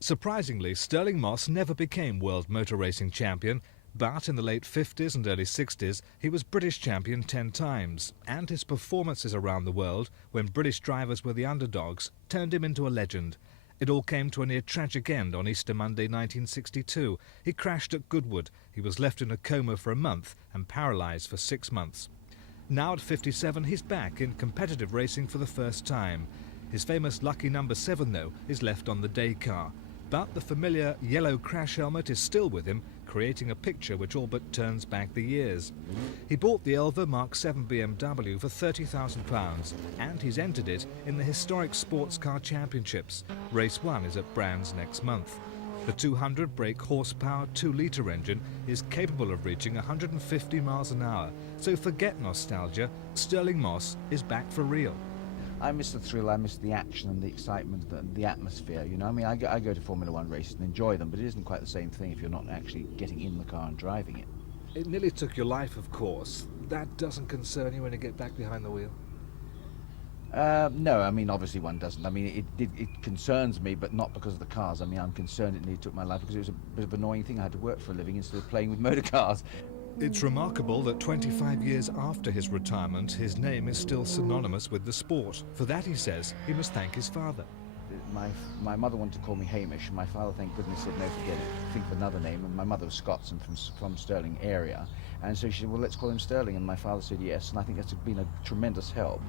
Surprisingly, Stirling Moss never became world motor racing champion, but in the late 50s and early 60s he was British champion 10 times, and his performances around the world, when British drivers were the underdogs, turned him into a legend. It all came to a near tragic end on Easter Monday 1962. He crashed at Goodwood. He was left in a coma for a month and paralysed for 6 months. Now at 57 he's back in competitive racing for the first time. His famous lucky number 7 though is left on the day car. But the familiar yellow crash helmet is still with him, creating a picture which all but turns back the years. He bought the Elva Mark 7 BMW for £30,000 and he's entered it in the historic Sports Car Championships. Race 1 is at Brands next month. The 200 brake horsepower 2-litre engine is capable of reaching 150 miles an hour, so forget nostalgia, Stirling Moss is back for real. I miss the thrill, I miss the action and the excitement and the atmosphere, you know. I mean, I go to Formula One races and enjoy them, but it isn't quite the same thing if you're not actually getting in the car and driving it. It nearly took your life, of course. That doesn't concern you when you get back behind the wheel? No, I mean, obviously one doesn't. I mean, it concerns me, but not because of the cars. I mean, I'm concerned it nearly took my life because it was a bit of an annoying thing. I had to work for a living instead of playing with motor cars. It's remarkable that 25 years after his retirement, his name is still synonymous with the sport. For that, he says, he must thank his father. My mother wanted to call me Hamish, and my father, thank goodness, said, no, forget it, think of another name. And my mother was Scots and from Stirling area. And so she said, well, let's call him Stirling. And my father said yes, and I think that's been a tremendous help.